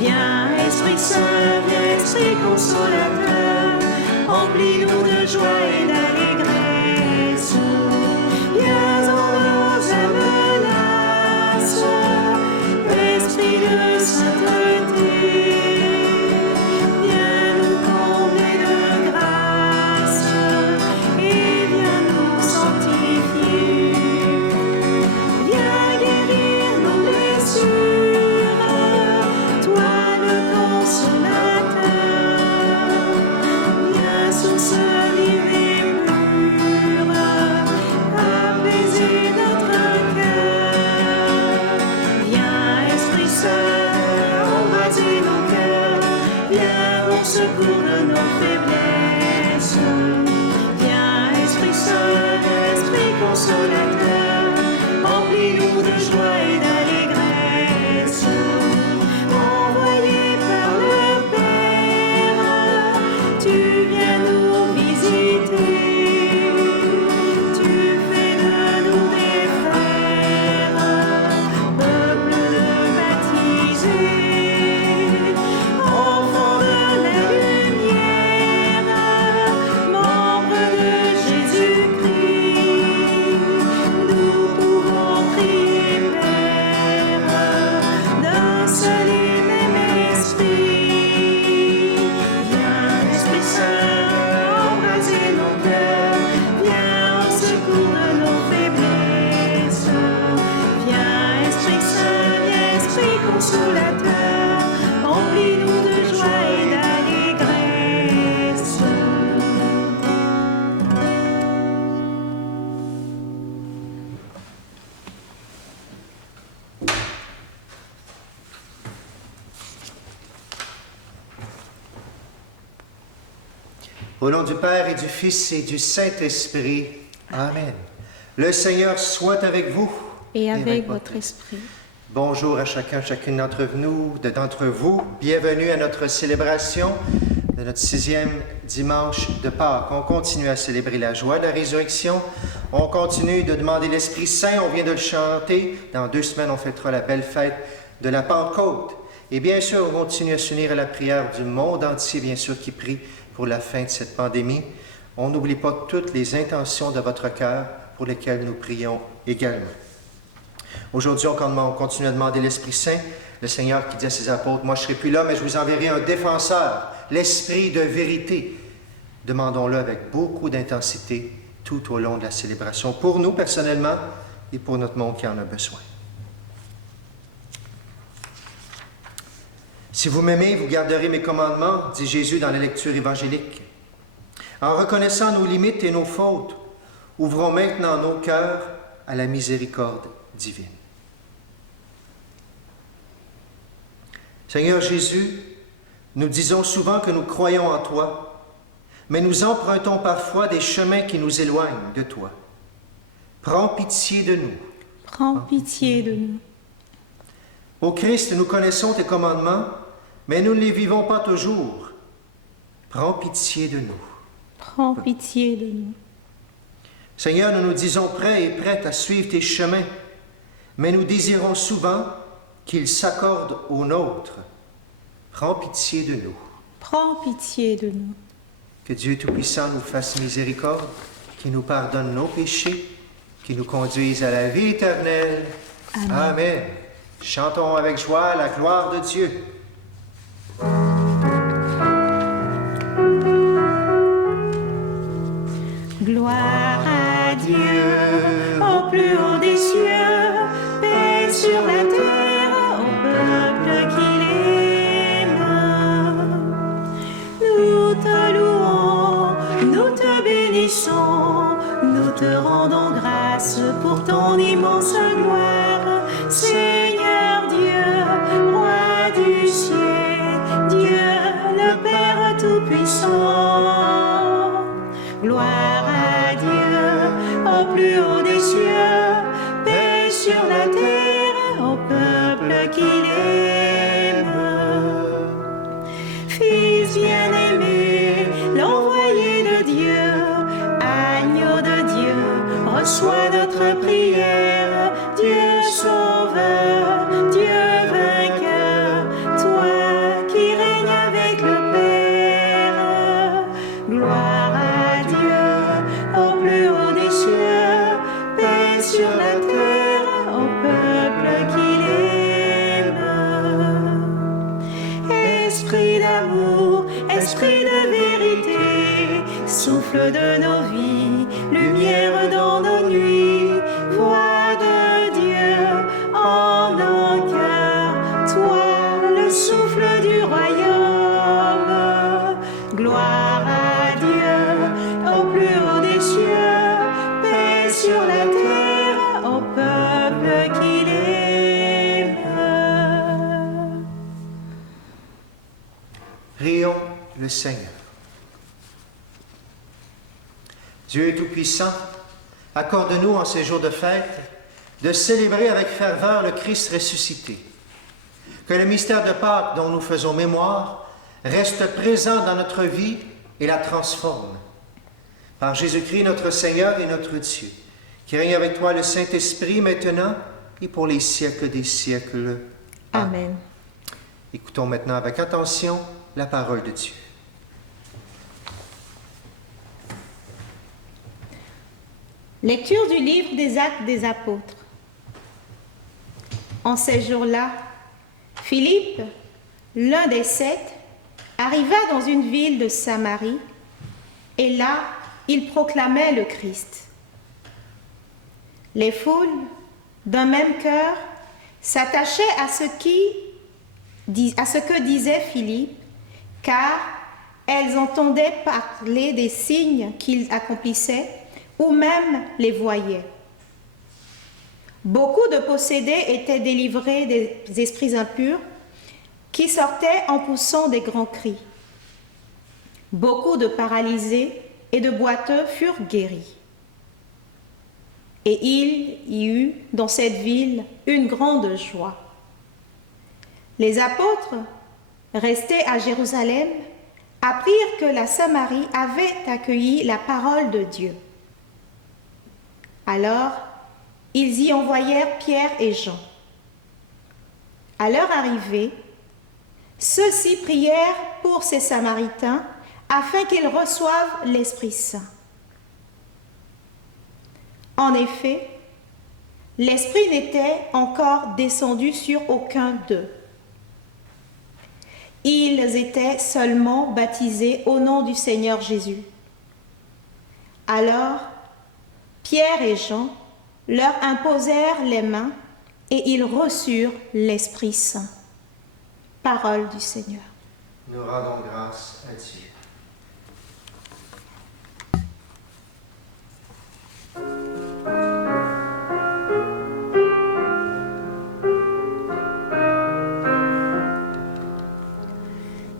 Viens, Esprit Saint, viens, Esprit consolateur, remplis-nous de joie et d'allégresse. Viens en nos amenaces, Esprit de sainteté. Viens nous combler de grâce et viens nous sanctifier. Viens guérir nos blessures, toi le consolateur. Viens source vive et pure, apaiser notre cœur. Viens Esprit Saint, embraser nos cœurs. Viens au secours de nos faiblesses. Viens Esprit Saint, Esprit consolateur, remplis-nous de joie et d'allégresse. Envoyé par le Père, tu viens nous visiter. Tu fais de nous des frères, peuple baptisé, enfants de la lumière, membres de Jésus-Christ. Nous pouvons prier, Père, d'un seul et même esprit. Viens, Esprit Saint, embraser nos cœurs. Viens au secours de nos faiblesses. Viens, Esprit Saint, viens, Esprit consolateur, remplis-nous de joie et d'allégresse. Au nom du Père et du Fils et du Saint-Esprit. Amen. Le Seigneur soit avec vous. Et avec votre esprit. Bonjour à chacun, chacune d'entre vous. Bienvenue à notre célébration de notre 6e dimanche de Pâques. On continue à célébrer la joie de la résurrection. On continue de demander l'Esprit Saint. On vient de le chanter. Dans 2 semaines, on fêtera la belle fête de la Pentecôte. Et bien sûr, on continue à s'unir à la prière du monde entier, bien sûr, qui prie pour la fin de cette pandémie. On n'oublie pas toutes les intentions de votre cœur pour lesquelles nous prions également. Aujourd'hui, on continue à demander l'Esprit Saint, le Seigneur qui dit à ses apôtres, « Moi, je ne serai plus là, mais je vous enverrai un défenseur, l'Esprit de vérité. » Demandons-le avec beaucoup d'intensité tout au long de la célébration, pour nous personnellement et pour notre monde qui en a besoin. « Si vous m'aimez, vous garderez mes commandements, dit Jésus dans la lecture évangélique. En reconnaissant nos limites et nos fautes, ouvrons maintenant nos cœurs à la miséricorde divine. Seigneur Jésus, nous disons souvent que nous croyons en toi, mais nous empruntons parfois des chemins qui nous éloignent de toi. Prends pitié de nous. Prends pitié de nous. Ô Christ, nous connaissons tes commandements, mais nous ne les vivons pas toujours. Prends pitié de nous. Prends pitié de nous. Seigneur, nous nous disons prêts et prêtes à suivre tes chemins, mais nous désirons souvent qu'ils s'accordent aux nôtres. Prends pitié de nous. Prends pitié de nous. Que Dieu Tout-Puissant nous fasse miséricorde, qu'il nous pardonne nos péchés, qu'il nous conduise à la vie éternelle. Amen. Amen. Chantons avec joie la gloire de Dieu. Gloire à Dieu, au plus haut des cieux, paix sur la terre, au peuple qu'il aime. Nous te louons, nous te bénissons, nous te rendons grâce pour ton immense gloire. Seigneur Dieu, roi du ciel, Dieu le Père Tout-Puissant. Gloire à Dieu, au plus haut des cieux, paix sur la terre, au peuple qu'il aime. Fils bien-aimé, l'envoyé de Dieu, agneau de Dieu, reçois notre prière. Dieu sauveur, Dieu vainqueur, toi esprit de vérité, souffle de nos vies, lumière dans nos nuits, voix de Dieu en nos cœurs, toi le souffle du royaume. Gloire à Dieu au plus haut des cieux, paix sur la terre au peuple qu'il aime. Prions le Seigneur. Dieu Tout-Puissant, accorde-nous en ces jours de fête de célébrer avec ferveur le Christ ressuscité. Que le mystère de Pâques dont nous faisons mémoire reste présent dans notre vie et la transforme. Par Jésus-Christ notre Seigneur et notre Dieu, qui règne avec toi le Saint-Esprit maintenant et pour les siècles des siècles. Amen. Écoutons maintenant avec attention la parole de Dieu. Lecture du livre des Actes des Apôtres. En ces jours-là, Philippe, l'un des 7, arriva dans une ville de Samarie, et là, il proclamait le Christ. Les foules, d'un même cœur, s'attachaient à ce que disait Philippe, car elles entendaient parler des signes qu'il accomplissait, ou même les voyaient. Beaucoup de possédés étaient délivrés des esprits impurs qui sortaient en poussant des grands cris. Beaucoup de paralysés et de boiteux furent guéris. Et il y eut dans cette ville une grande joie. Les apôtres, restés à Jérusalem, apprirent que la Samarie avait accueilli la parole de Dieu. Alors, ils y envoyèrent Pierre et Jean. À leur arrivée, ceux-ci prièrent pour ces Samaritains afin qu'ils reçoivent l'Esprit Saint. En effet, l'Esprit n'était encore descendu sur aucun d'eux. Ils étaient seulement baptisés au nom du Seigneur Jésus. Alors, Pierre et Jean leur imposèrent les mains et ils reçurent l'Esprit Saint. Parole du Seigneur. Nous rendons grâce à Dieu.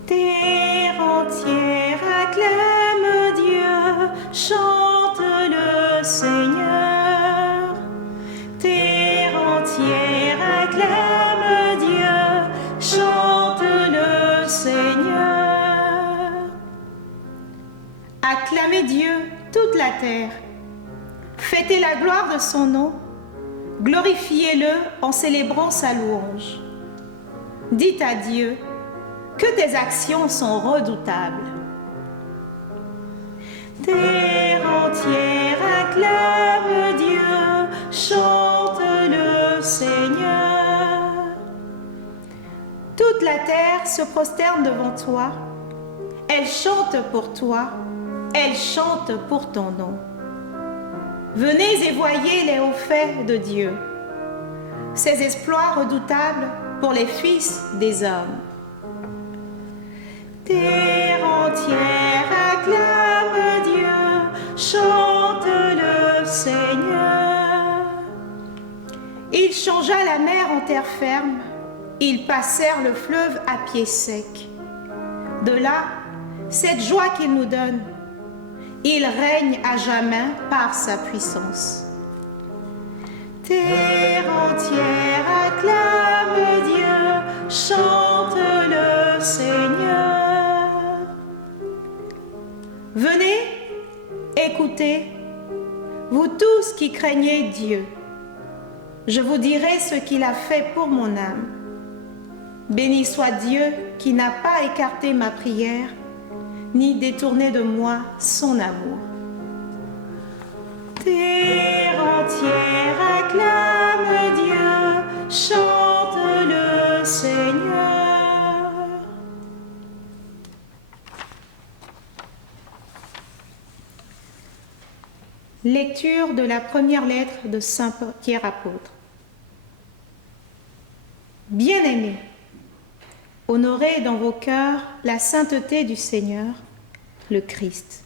Terre entière acclame Dieu, chante le Seigneur. Terre entière acclame Dieu, chante le Seigneur. Acclamez Dieu, toute la terre. Fêtez la gloire de son nom. Glorifiez-le en célébrant sa louange. Dites à Dieu que tes actions sont redoutables. Terre entière acclame Dieu, chante le Seigneur. Toute la terre se prosterne devant toi. Elle chante pour toi, elle chante pour ton nom. Venez et voyez les hauts faits de Dieu, ses exploits redoutables pour les fils des hommes. Terre entière acclame Dieu, chante le Seigneur. Il changea la mer en terre ferme, ils passèrent le fleuve à pied sec. De là, cette joie qu'il nous donne, il règne à jamais par sa puissance. Terre entière acclame Dieu, chante le Seigneur. Venez, écoutez, vous tous qui craignez Dieu. Je vous dirai ce qu'il a fait pour mon âme. Béni soit Dieu qui n'a pas écarté ma prière, ni détourné de moi son amour. Terre entière acclame Dieu, chante le Seigneur. Lecture de la première lettre de Saint Pierre apôtre. Bien-aimés, honorez dans vos cœurs la sainteté du Seigneur, le Christ.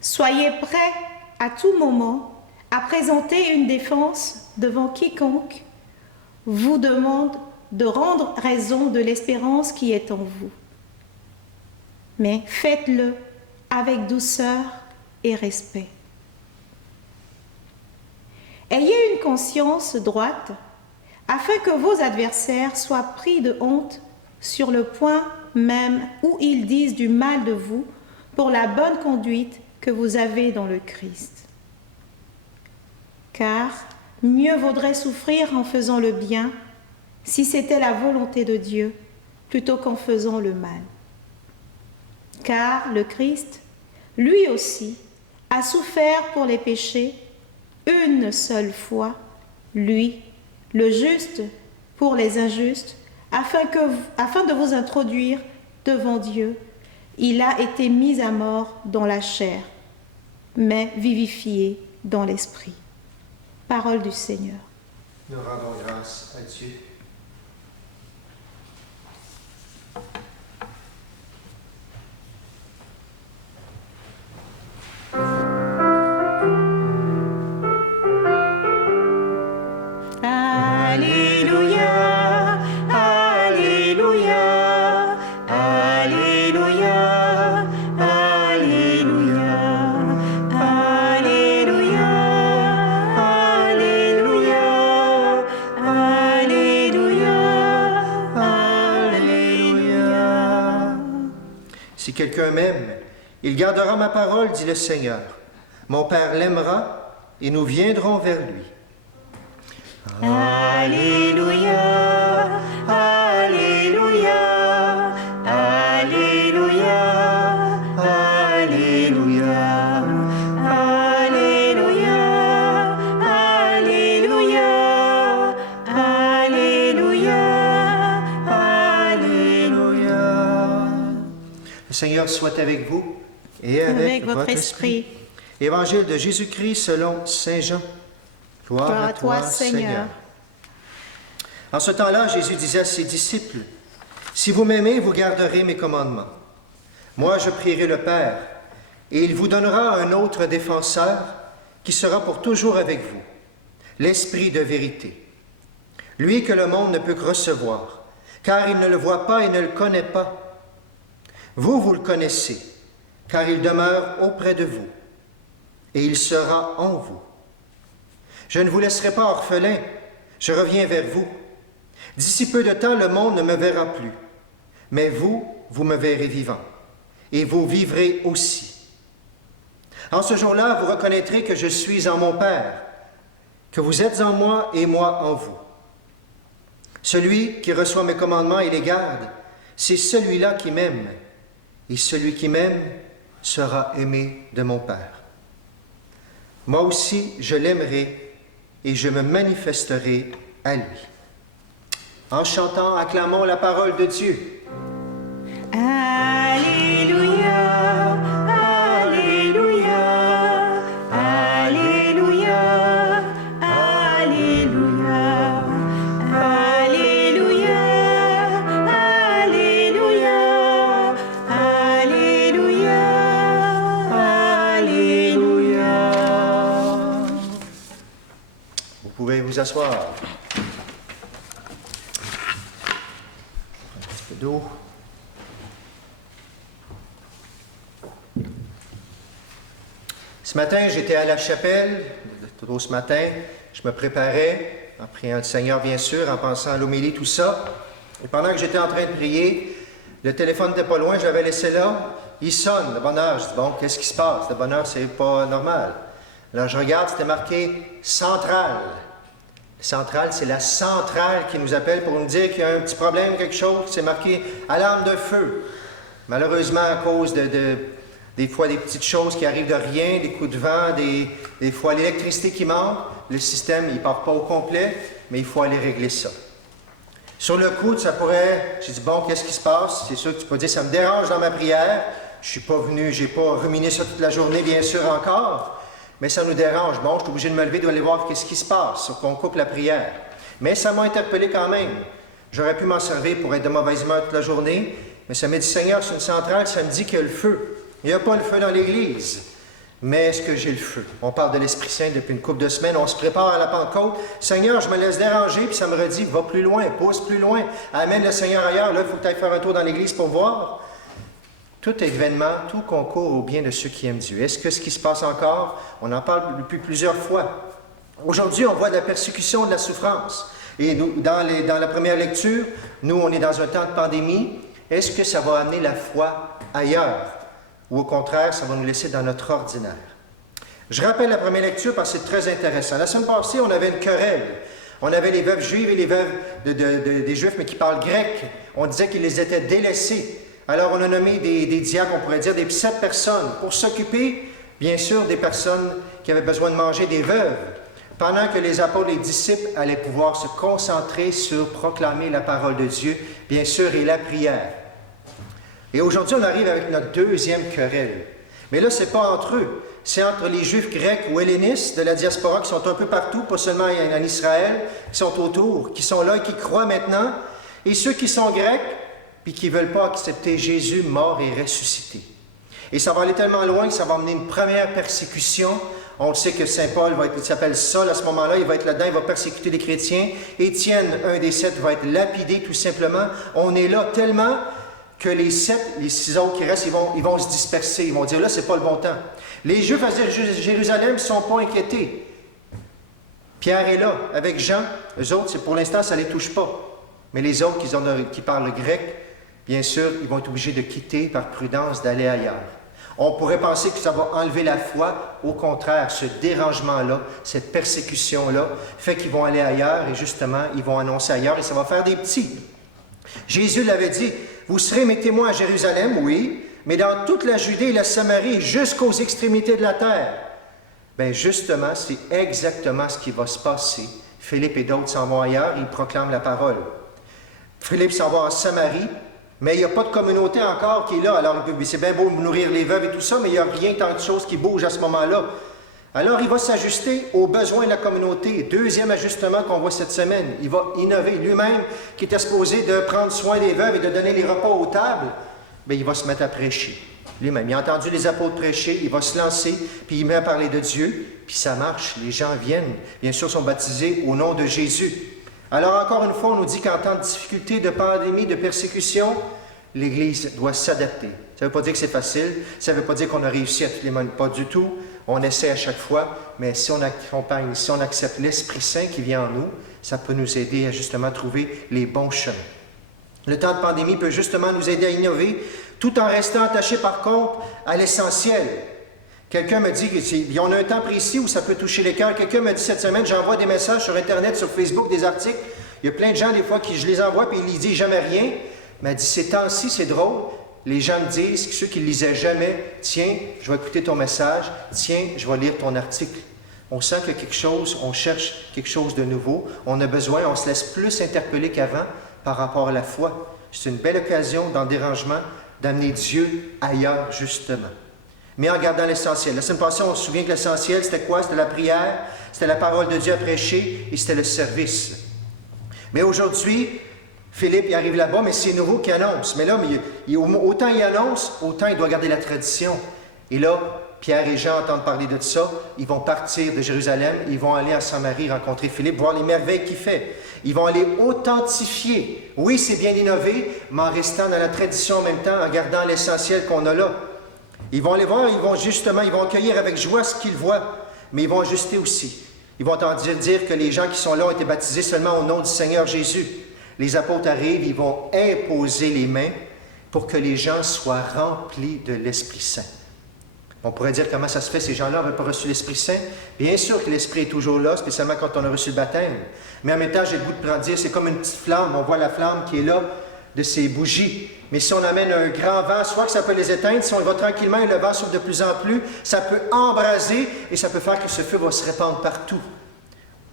Soyez prêts à tout moment à présenter une défense devant quiconque vous demande de rendre raison de l'espérance qui est en vous. Mais faites-le avec douceur et respect. Ayez une conscience droite afin que vos adversaires soient pris de honte sur le point même où ils disent du mal de vous pour la bonne conduite que vous avez dans le Christ. Car mieux vaudrait souffrir en faisant le bien, si c'était la volonté de Dieu, plutôt qu'en faisant le mal. Car le Christ, lui aussi, a souffert pour les péchés une seule fois, lui, le juste, pour les injustes, afin de vous introduire devant Dieu. Il a été mis à mort dans la chair, mais vivifié dans l'esprit. Parole du Seigneur. Nous rendons grâce à Dieu. Alléluia, Alléluia, Alléluia, Alléluia, Alléluia, Alléluia, Alléluia. Si quelqu'un m'aime, il gardera ma parole, dit le Seigneur. Mon Père l'aimera et nous viendrons vers lui. Alléluia, Alléluia, Alléluia, Alléluia, Alléluia, Alléluia, Alléluia. Le Seigneur soit avec vous et avec votre esprit. Évangile de Jésus-Christ selon Saint Jean. Gloire à toi, Seigneur. En ce temps-là, Jésus disait à ses disciples, « Si vous m'aimez, vous garderez mes commandements. Moi, je prierai le Père, et il vous donnera un autre défenseur qui sera pour toujours avec vous, l'Esprit de vérité. Lui que le monde ne peut que recevoir, car il ne le voit pas et ne le connaît pas. Vous, vous le connaissez, car il demeure auprès de vous, et il sera en vous. Je ne vous laisserai pas orphelin, je reviens vers vous. D'ici peu de temps, le monde ne me verra plus, mais vous, vous me verrez vivant, et vous vivrez aussi. En ce jour-là, vous reconnaîtrez que je suis en mon Père, que vous êtes en moi et moi en vous. Celui qui reçoit mes commandements et les garde, c'est celui-là qui m'aime, et celui qui m'aime sera aimé de mon Père. Moi aussi, je l'aimerai et je me manifesterai à lui. En chantant, acclamons la parole de Dieu. Alléluia, Alléluia, Alléluia, Alléluia, Alléluia, Alléluia, Alléluia, Alléluia. Vous pouvez vous asseoir. Un petit peu d'eau. Ce matin, j'étais à la chapelle, tôt ce matin, je me préparais, en priant le Seigneur bien sûr, en pensant à l'homélie, tout ça. Et pendant que j'étais en train de prier, le téléphone n'était pas loin, je l'avais laissé là, il sonne de bonne heure. Je dis, bon, qu'est-ce qui se passe? De bonne heure, c'est pas normal. Alors je regarde, c'était marqué « Centrale ». Centrale, c'est la centrale qui nous appelle pour nous dire qu'il y a un petit problème, quelque chose, c'est marqué « Alarme de feu ». Malheureusement, à cause des fois des petites choses qui arrivent de rien, des coups de vent, des fois l'électricité qui manque, le système, il ne part pas au complet, mais il faut aller régler ça. Sur le coup, ça pourrait... J'ai dit, bon, qu'est-ce qui se passe? C'est sûr que tu peux dire, ça me dérange dans ma prière. Je ne suis pas venu, je n'ai pas ruminé ça toute la journée, bien sûr, encore. mais ça nous dérange. Bon, je suis obligé de me lever, d'aller voir qu'est-ce qui se passe, qu'on coupe la prière. Mais ça m'a interpellé quand même. J'aurais pu m'en servir pour être de mauvaise humeur toute la journée, mais ça m'a dit, Seigneur, c'est une centrale, ça me dit qu'il y a le feu. Il n'y a pas le feu dans l'Église. Mais est-ce que j'ai le feu? On parle de l'Esprit Saint depuis une couple de semaines, on se prépare à la Pentecôte. Seigneur, je me laisse déranger, puis ça me redit, va plus loin, pousse plus loin, amène le Seigneur ailleurs, là, il faut que tu ailles faire un tour dans l'Église pour voir. Tout événement, tout concourt au bien de ceux qui aiment Dieu. Est-ce que ce qui se passe encore? On en parle depuis plusieurs fois. Aujourd'hui, on voit de la persécution, de la souffrance. Et nous, dans la première lecture, nous, on est dans un temps de pandémie. Est-ce que ça va amener la foi ailleurs? Ou au contraire, ça va nous laisser dans notre ordinaire? Je rappelle la première lecture parce que c'est très intéressant. La semaine passée, on avait une querelle. On avait les veuves juives et les veuves des Juifs, mais qui parlent grec. On disait qu'ils les étaient délaissés. Alors, on a nommé des diacres, on pourrait dire, des 7 personnes pour s'occuper, bien sûr, des personnes qui avaient besoin de manger, des veuves, pendant que les apôtres et les disciples allaient pouvoir se concentrer sur proclamer la parole de Dieu, bien sûr, et la prière. Et aujourd'hui, on arrive avec notre deuxième querelle. Mais là, ce n'est pas entre eux. C'est entre les Juifs grecs ou hellénistes de la diaspora qui sont un peu partout, pas seulement en Israël, qui sont autour, qui sont là et qui croient maintenant, et ceux qui sont grecs, puis qui ne veulent pas accepter Jésus mort et ressuscité. Et ça va aller tellement loin que ça va amener une première persécution. On le sait que Saint Paul il s'appelle Saul à ce moment-là, il va être là-dedans, il va persécuter les chrétiens. Étienne, un des 7, va être lapidé tout simplement. On est là tellement que les 6 autres qui restent, ils vont se disperser. Ils vont dire, là, c'est pas le bon temps. Les Juifs à Jérusalem ne sont pas inquiétés. Pierre est là, avec Jean. Eux autres, pour l'instant, ça ne les touche pas. Mais les autres qui parlent grec, bien sûr, ils vont être obligés de quitter par prudence, d'aller ailleurs. On pourrait penser que ça va enlever la foi. Au contraire, ce dérangement-là, cette persécution-là, fait qu'ils vont aller ailleurs et justement, ils vont annoncer ailleurs et ça va faire des petits. Jésus l'avait dit, « Vous serez mes témoins à Jérusalem, oui, mais dans toute la Judée et la Samarie, jusqu'aux extrémités de la terre. » Bien, justement, c'est exactement ce qui va se passer. Philippe et d'autres s'en vont ailleurs, ils proclament la parole. Philippe s'en va en Samarie, mais il n'y a pas de communauté encore qui est là. Alors, c'est bien beau nourrir les veuves et tout ça, mais il n'y a rien tant de choses qui bougent à ce moment-là. Alors, il va s'ajuster aux besoins de la communauté. Deuxième ajustement qu'on voit cette semaine. Il va innover. Lui-même, qui était supposé de prendre soin des veuves et de donner les repas aux tables, bien, il va se mettre à prêcher. Lui-même, il a entendu les apôtres prêcher, il va se lancer, puis il met à parler de Dieu, puis ça marche. Les gens viennent, bien sûr, sont baptisés au nom de Jésus. Alors, encore une fois, on nous dit qu'en temps de difficulté, de pandémie, de persécution, l'Église doit s'adapter. Ça ne veut pas dire que c'est facile, ça ne veut pas dire qu'on a réussi à toutes les moments, pas du tout. On essaie à chaque fois, mais si on accompagne, si on accepte l'Esprit Saint qui vient en nous, ça peut nous aider à justement trouver les bons chemins. Le temps de pandémie peut justement nous aider à innover, tout en restant attaché par contre à l'essentiel. Quelqu'un me dit qu'on a un temps précis où ça peut toucher les cœurs. Quelqu'un m'a dit cette semaine, j'envoie des messages sur Internet, sur Facebook, des articles. Il y a plein de gens des fois qui je les envoie puis ils ne lisent jamais rien. Il m'a dit, ces temps-ci, c'est drôle. Les gens me disent, ceux qui ne lisaient jamais, tiens, je vais écouter ton message, tiens, je vais lire ton article. On sent qu'il y a quelque chose, on cherche quelque chose de nouveau. On a besoin, on se laisse plus interpeller qu'avant par rapport à la foi. C'est une belle occasion dans le dérangement d'amener Dieu ailleurs, justement. Mais en gardant l'essentiel. La semaine passée, on se souvient que l'essentiel, c'était quoi? C'était la prière, c'était la parole de Dieu à prêcher et c'était le service. Mais aujourd'hui, Philippe, il arrive là-bas, mais c'est nouveau qu'il annonce. Mais là, autant il annonce, autant il doit garder la tradition. Et là, Pierre et Jean entendent parler de ça. Ils vont partir de Jérusalem, ils vont aller à Samarie rencontrer Philippe, voir les merveilles qu'il fait. Ils vont aller authentifier. Oui, c'est bien innové, mais en restant dans la tradition en même temps, en gardant l'essentiel qu'on a là. Ils vont aller voir, ils vont accueillir avec joie ce qu'ils voient, mais ils vont ajuster aussi. Ils vont entendre dire que les gens qui sont là ont été baptisés seulement au nom du Seigneur Jésus. Les apôtres arrivent, ils vont imposer les mains pour que les gens soient remplis de l'Esprit Saint. On pourrait dire comment ça se fait, ces gens-là n'avaient pas reçu l'Esprit Saint. Bien sûr que l'Esprit est toujours là, spécialement quand on a reçu le baptême. Mais en même temps, j'ai le goût de dire, c'est comme une petite flamme, on voit la flamme qui est là de ces bougies. Mais si on amène un grand vent, soit que ça peut les éteindre, si on va tranquillement et le vent souffle de plus en plus, ça peut embraser et ça peut faire que ce feu va se répandre partout.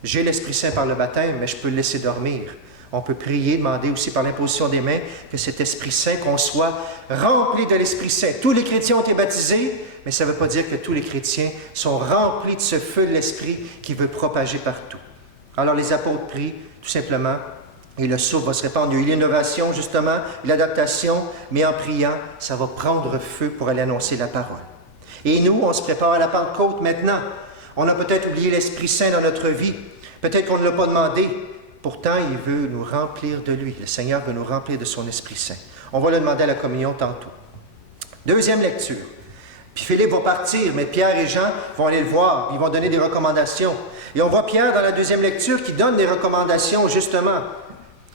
J'ai l'Esprit Saint par le baptême, mais je peux le laisser dormir. On peut prier, demander aussi par l'imposition des mains que cet Esprit Saint, qu'on soit rempli de l'Esprit Saint. Tous les chrétiens ont été baptisés, mais ça ne veut pas dire que tous les chrétiens sont remplis de ce feu de l'Esprit qui veut propager partout. Alors les apôtres prient tout simplement et le souffle va se répandre. Il y a eu l'innovation justement, l'adaptation, mais en priant, ça va prendre feu pour aller annoncer la parole. Et nous, on se prépare à la Pentecôte maintenant. On a peut-être oublié l'Esprit Saint dans notre vie. Peut-être qu'on ne l'a pas demandé. Pourtant, il veut nous remplir de lui. Le Seigneur veut nous remplir de son Esprit Saint. On va le demander à la communion tantôt. Deuxième lecture. Puis Philippe va partir, mais Pierre et Jean vont aller le voir. Ils vont donner des recommandations. Et on voit Pierre dans la deuxième lecture qui donne des recommandations, justement.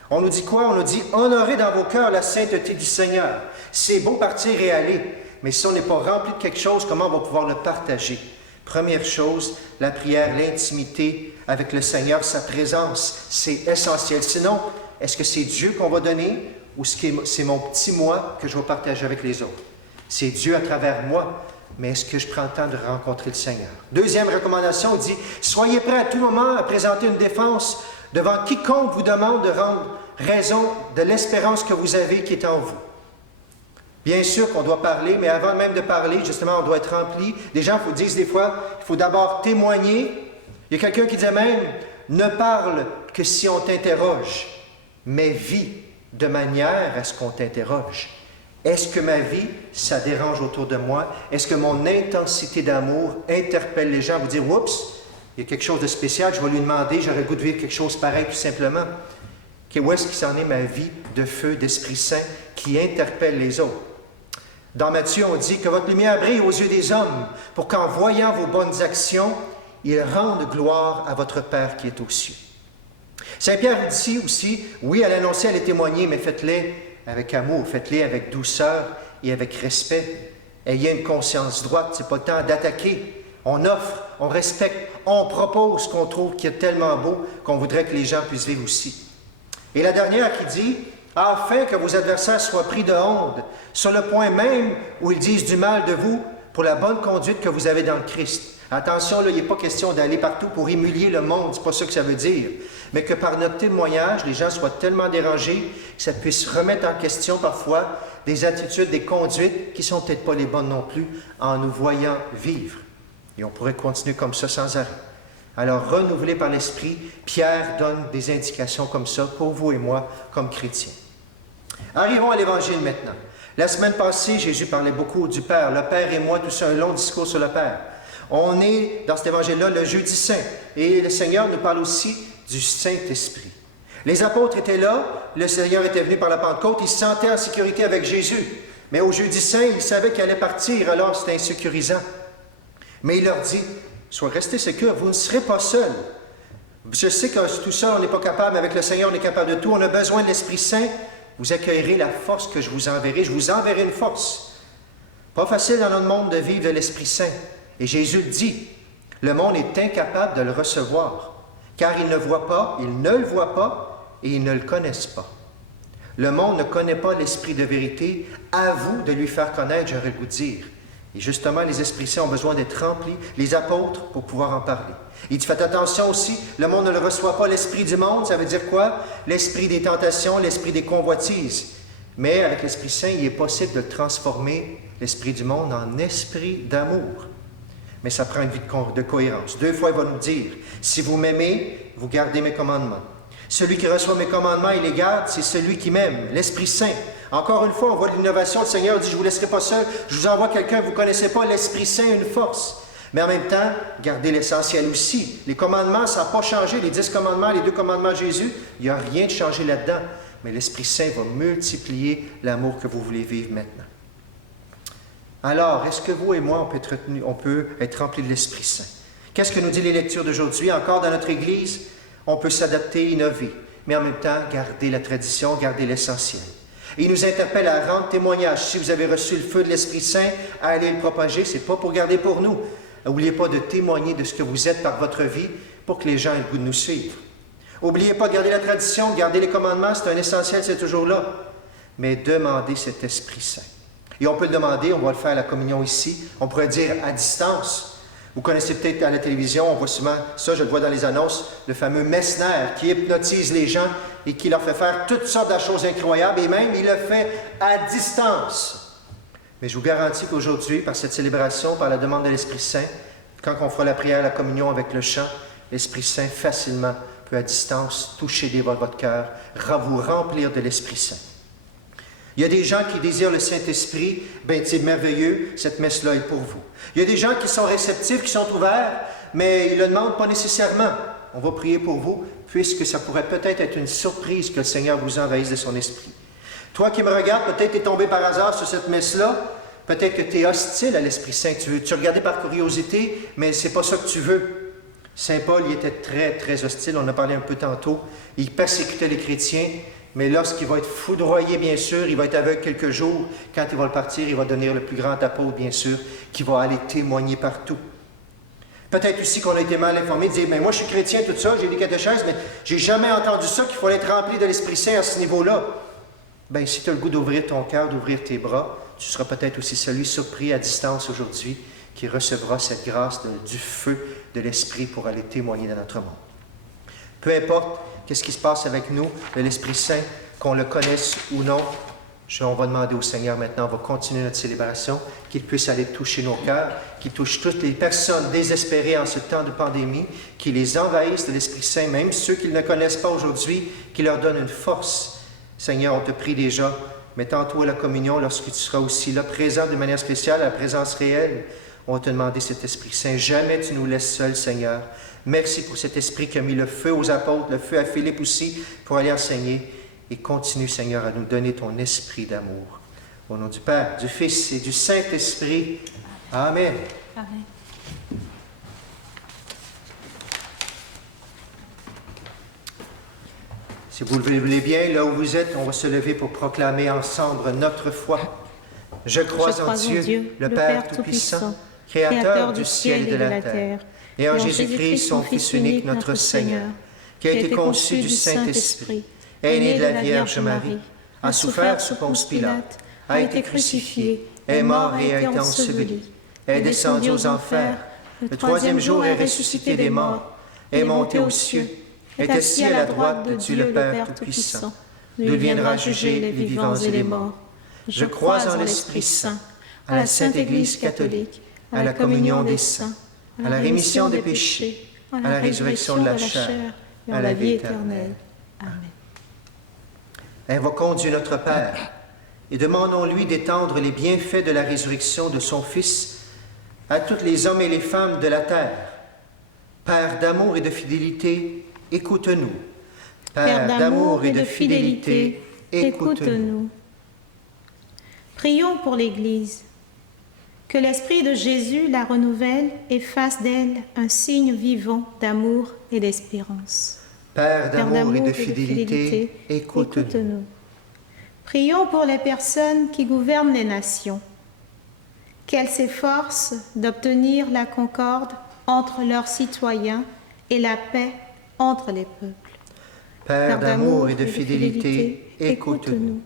On nous dit quoi? On nous dit « Honorez dans vos cœurs la sainteté du Seigneur. » C'est beau partir et aller, mais si on n'est pas rempli de quelque chose, comment on va pouvoir le partager? Première chose, la prière, l'intimité avec le Seigneur, sa présence, c'est essentiel. Sinon, est-ce que c'est Dieu qu'on va donner ou c'est mon petit moi que je vais partager avec les autres? C'est Dieu à travers moi, mais est-ce que je prends le temps de rencontrer le Seigneur? Deuxième recommandation, il dit « Soyez prêts à tout moment à présenter une défense devant quiconque vous demande de rendre raison de l'espérance que vous avez qui est en vous. » Bien sûr qu'on doit parler, mais avant même de parler, justement, on doit être rempli. Les gens vous disent des fois, il faut d'abord témoigner. Il y a quelqu'un qui disait même, ne parle que si on t'interroge, mais vis de manière à ce qu'on t'interroge. Est-ce que ma vie, ça dérange autour de moi? Est-ce que mon intensité d'amour interpelle les gens à vous dire, oups, il y a quelque chose de spécial, je vais lui demander, j'aurais le goût de vivre quelque chose pareil tout simplement. Où est-ce qu'il s'en est ma vie de feu, d'Esprit Saint qui interpelle les autres? Dans Matthieu, on dit que votre lumière brille aux yeux des hommes pour qu'en voyant vos bonnes actions, ils rendent gloire à votre Père qui est aux cieux. Saint Pierre dit aussi, oui, à l'annoncer, à les témoigner, mais faites-les avec amour, faites-les avec douceur et avec respect. Ayez une conscience droite, ce n'est pas le temps d'attaquer. On offre, on respecte, on propose ce qu'on trouve qui est tellement beau qu'on voudrait que les gens puissent vivre aussi. Et la dernière qui dit, afin que vos adversaires soient pris de honte, sur le point même où ils disent du mal de vous pour la bonne conduite que vous avez dans le Christ. Attention, là, il n'est pas question d'aller partout pour humilier le monde, c'est pas ça que ça veut dire. Mais que par notre témoignage, les gens soient tellement dérangés que ça puisse remettre en question parfois des attitudes, des conduites qui ne sont peut-être pas les bonnes non plus en nous voyant vivre. Et on pourrait continuer comme ça sans arrêt. Alors, renouvelé par l'Esprit, Pierre donne des indications comme ça pour vous et moi comme chrétiens. Arrivons à l'Évangile maintenant. La semaine passée, Jésus parlait beaucoup du Père. Le Père et moi, tout ça, un long discours sur le Père. On est, dans cet évangile-là, le jeudi saint. Et le Seigneur nous parle aussi du Saint-Esprit. Les apôtres étaient là, le Seigneur était venu par la Pentecôte, ils se sentaient en sécurité avec Jésus. Mais au jeudi saint, ils savaient qu'il allait partir, alors c'était insécurisant. Mais il leur dit, soyez restés sécures, vous ne serez pas seuls. Je sais que tout seul, on n'est pas capable, mais avec le Seigneur, on est capable de tout. On a besoin de l'Esprit Saint. Vous accueillerez la force que je vous enverrai. Je vous enverrai une force. Pas facile dans notre monde de vivre de l'Esprit Saint. Et Jésus le dit, le monde est incapable de le recevoir, car il ne le voit pas et ils ne le connaissent pas. Le monde ne connaît pas l'Esprit de vérité. À vous de lui faire connaître, j'aurais le goût de dire. Et justement, les esprits saints ont besoin d'être remplis, les apôtres, pour pouvoir en parler. Il dit, faites attention aussi, le monde ne le reçoit pas, l'esprit du monde, ça veut dire quoi? L'esprit des tentations, l'esprit des convoitises. Mais avec l'Esprit Saint, il est possible de transformer l'esprit du monde en esprit d'amour. Mais ça prend une vie de cohérence. 2 fois, il va nous dire, si vous m'aimez, vous gardez mes commandements. Celui qui reçoit mes commandements et les garde, c'est celui qui m'aime, l'Esprit Saint. Encore une fois, on voit l'innovation. Le Seigneur dit, je ne vous laisserai pas seul, je vous envoie quelqu'un, vous ne connaissez pas, l'Esprit Saint, une force. Mais en même temps, gardez l'essentiel aussi. Les commandements, ça n'a pas changé. Les 10 commandements, les 2 commandements de Jésus, il n'y a rien de changé là-dedans. Mais l'Esprit Saint va multiplier l'amour que vous voulez vivre maintenant. Alors, est-ce que vous et moi, on peut être remplis de l'Esprit Saint? Qu'est-ce que nous dit les lectures d'aujourd'hui? Encore dans notre Église, on peut s'adapter, innover, mais en même temps, garder la tradition, garder l'essentiel. Et il nous interpelle à rendre témoignage. Si vous avez reçu le feu de l'Esprit Saint, à aller le propager, ce n'est pas pour garder pour nous. N'oubliez pas de témoigner de ce que vous êtes par votre vie pour que les gens aient le goût de nous suivre. N'oubliez pas de garder la tradition, de garder les commandements, c'est un essentiel, c'est toujours là. Mais demandez cet Esprit Saint. Et on peut le demander, on va le faire à la communion ici, on pourrait dire à distance. Vous connaissez peut-être à la télévision, on voit souvent ça, je le vois dans les annonces, le fameux Messner qui hypnotise les gens et qui leur fait faire toutes sortes de choses incroyables, et même il le fait à distance. Mais je vous garantis qu'aujourd'hui, par cette célébration, par la demande de l'Esprit Saint, quand on fera la prière, la communion avec le chant, l'Esprit Saint facilement peut à distance toucher votre cœur, vous remplir de l'Esprit Saint. Il y a des gens qui désirent le Saint-Esprit, bien c'est merveilleux, cette messe-là est pour vous. Il y a des gens qui sont réceptifs, qui sont ouverts, mais ils ne le demandent pas nécessairement. On va prier pour vous, puisque ça pourrait peut-être être une surprise que le Seigneur vous envahisse de son Esprit. Toi qui me regardes, peut-être tu es tombé par hasard sur cette messe-là, peut-être que tu es hostile à l'Esprit Saint, tu regardais par curiosité, mais ce n'est pas ça que tu veux. Saint Paul, il était très, très hostile, on en a parlé un peu tantôt. Il persécutait les chrétiens, mais lorsqu'il va être foudroyé, bien sûr, il va être aveugle quelques jours. Quand il va partir, il va devenir le plus grand apôtre, bien sûr, qui va aller témoigner partout. Peut-être aussi qu'on a été mal informé, de dire, mais moi je suis chrétien, tout ça, j'ai des catéchèses, mais j'ai jamais entendu ça, qu'il fallait être rempli de l'Esprit Saint à ce niveau-là. Bien, si tu as le goût d'ouvrir ton cœur, d'ouvrir tes bras, tu seras peut-être aussi celui surpris à distance aujourd'hui qui recevra cette grâce du feu de l'Esprit pour aller témoigner dans notre monde. Peu importe qu'est-ce qui se passe avec nous, de l'Esprit Saint, qu'on le connaisse ou non, on va demander au Seigneur maintenant, on va continuer notre célébration, qu'il puisse aller toucher nos cœurs, qu'il touche toutes les personnes désespérées en ce temps de pandémie, qu'il les envahisse de l'Esprit Saint, même ceux qu'ils ne connaissent pas aujourd'hui, qu'il leur donne une force. Seigneur, on te prie déjà, mets-en-toi à la communion lorsque tu seras aussi là, présent de manière spéciale, à la présence réelle. On va te demander cet Esprit Saint. Jamais tu nous laisses seuls, Seigneur. Merci pour cet Esprit qui a mis le feu aux apôtres, le feu à Philippe aussi, pour aller enseigner. Et continue, Seigneur, à nous donner ton esprit d'amour. Au nom du Père, du Fils et du Saint-Esprit. Amen. Amen. Si vous le voulez bien, là où vous êtes, on va se lever pour proclamer ensemble notre foi. Je crois en Dieu, le Père Tout-Puissant, Créateur du ciel et de la terre, et en Jésus-Christ, son Fils unique, notre Seigneur, qui a été conçu du Saint-Esprit, est né de la Vierge Marie, a souffert sous Ponce Pilate, a été crucifié, est mort et a été enseveli, est descendu aux enfers, le troisième jour est ressuscité des morts, est monté aux cieux, est assis à la droite de Dieu le Père Tout-Puissant, d'où il viendra juger les vivants et les morts. Je crois en l'Esprit Saint, à la Sainte Église catholique, à la communion des saints, à la rémission des péchés, à la résurrection de la chair, et à la vie éternelle. Amen. Invoquons Dieu notre Père et demandons-lui d'étendre les bienfaits de la résurrection de son Fils à tous les hommes et les femmes de la terre. Père d'amour et de fidélité, écoute-nous. Père d'amour et de fidélité, écoute-nous. Prions pour l'Église. Que l'Esprit de Jésus la renouvelle et fasse d'elle un signe vivant d'amour et d'espérance. Père d'amour et de fidélité, écoute-nous. Prions pour les personnes qui gouvernent les nations. Qu'elles s'efforcent d'obtenir la concorde entre leurs citoyens et la paix entre les peuples. Père d'amour et de fidélité, écoute-nous.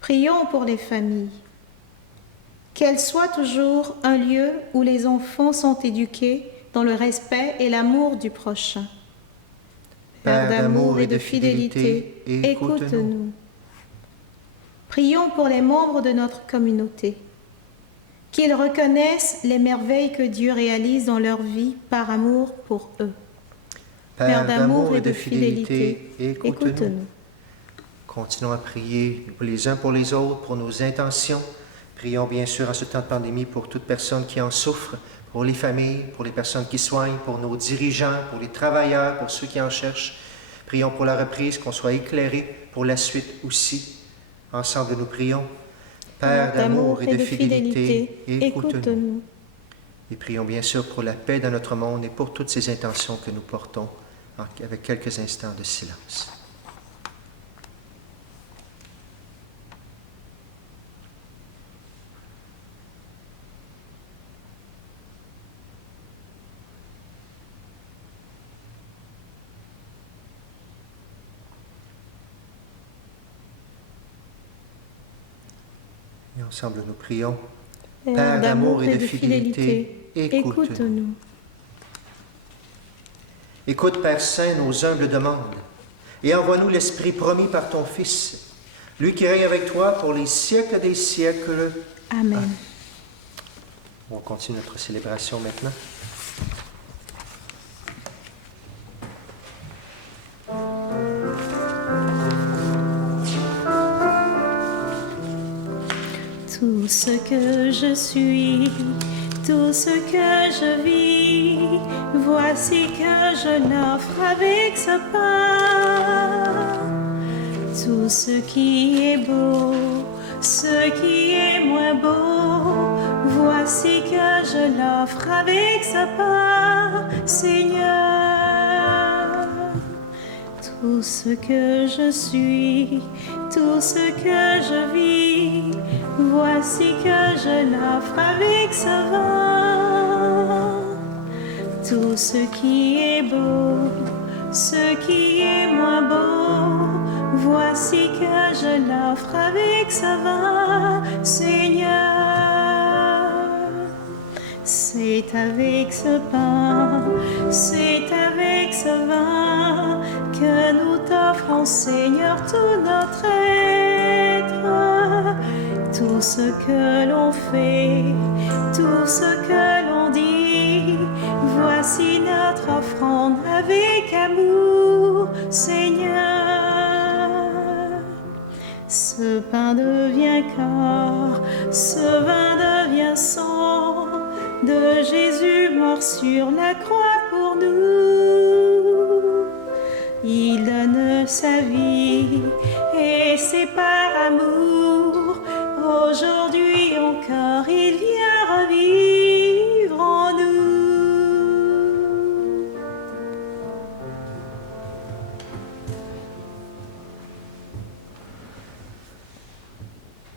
Prions pour les familles. Qu'elles soient toujours un lieu où les enfants sont éduqués dans le respect et l'amour du prochain. Père d'amour et de fidélité, écoute-nous. Prions pour les membres de notre communauté. Qu'ils reconnaissent les merveilles que Dieu réalise dans leur vie par amour pour eux. Père d'amour et de fidélité, écoute-nous. Continuons à prier les uns pour les autres, pour nos intentions. Prions bien sûr en ce temps de pandémie pour toute personne qui en souffre, pour les familles, pour les personnes qui soignent, pour nos dirigeants, pour les travailleurs, pour ceux qui en cherchent. Prions pour la reprise, qu'on soit éclairés pour la suite aussi. Ensemble, nous prions. Père d'amour et de fidélité, écoute-nous. Et prions bien sûr pour la paix dans notre monde et pour toutes ces intentions que nous portons avec quelques instants de silence. Et ensemble, nous prions. Père d'amour et de fidélité, écoute-nous. Écoute, Père Saint, nos humbles demandes. et envoie-nous l'Esprit promis par ton Fils, lui qui règne avec toi pour les siècles des siècles. Amen. On continue notre célébration maintenant. Tout ce que je suis, tout ce que je vis, voici que je l'offre avec ce pain. Tout ce qui est beau, ce qui est moins beau, voici que je l'offre avec ce pain, Seigneur. Tout ce que je suis, tout ce que je vis, voici que je l'offre avec ce vin. Tout ce qui est beau, ce qui est moins beau, voici que je l'offre avec ce vin, Seigneur. C'est avec ce pain, c'est avec ce vin que nous t'offrons, Seigneur, tout notre être. Tout ce que l'on fait, tout ce que l'on dit, voici notre offrande avec amour, Seigneur. Ce pain devient corps, ce vin devient sang de Jésus mort sur la croix pour nous. Il donne sa vie et c'est par amour. Aujourd'hui encore, il vient revivre en nous.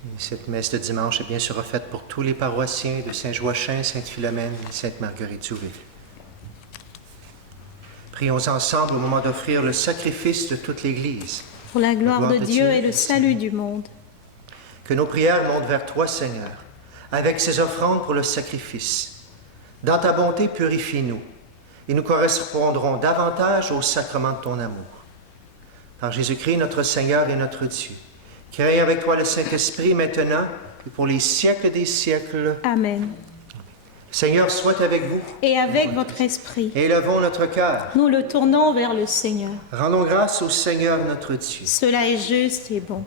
Et cette messe de dimanche est bien sûr refaite pour tous les paroissiens de Saint-Joachim, Sainte-Philomène et Sainte-Marguerite-Zouville. Prions ensemble au moment d'offrir le sacrifice de toute l'Église. Pour la gloire de Dieu et le salut du monde. Que nos prières montent vers toi, Seigneur, avec ces offrandes pour le sacrifice. Dans ta bonté, purifie-nous, et nous correspondrons davantage au sacrement de ton amour. Par Jésus-Christ, notre Seigneur et notre Dieu, qui règne avec toi le Saint-Esprit maintenant et pour les siècles des siècles. Amen. Seigneur, soit avec vous. Et avec votre esprit. Élevons notre cœur. Nous le tournons vers le Seigneur. Rendons grâce au Seigneur notre Dieu. Cela est juste et bon.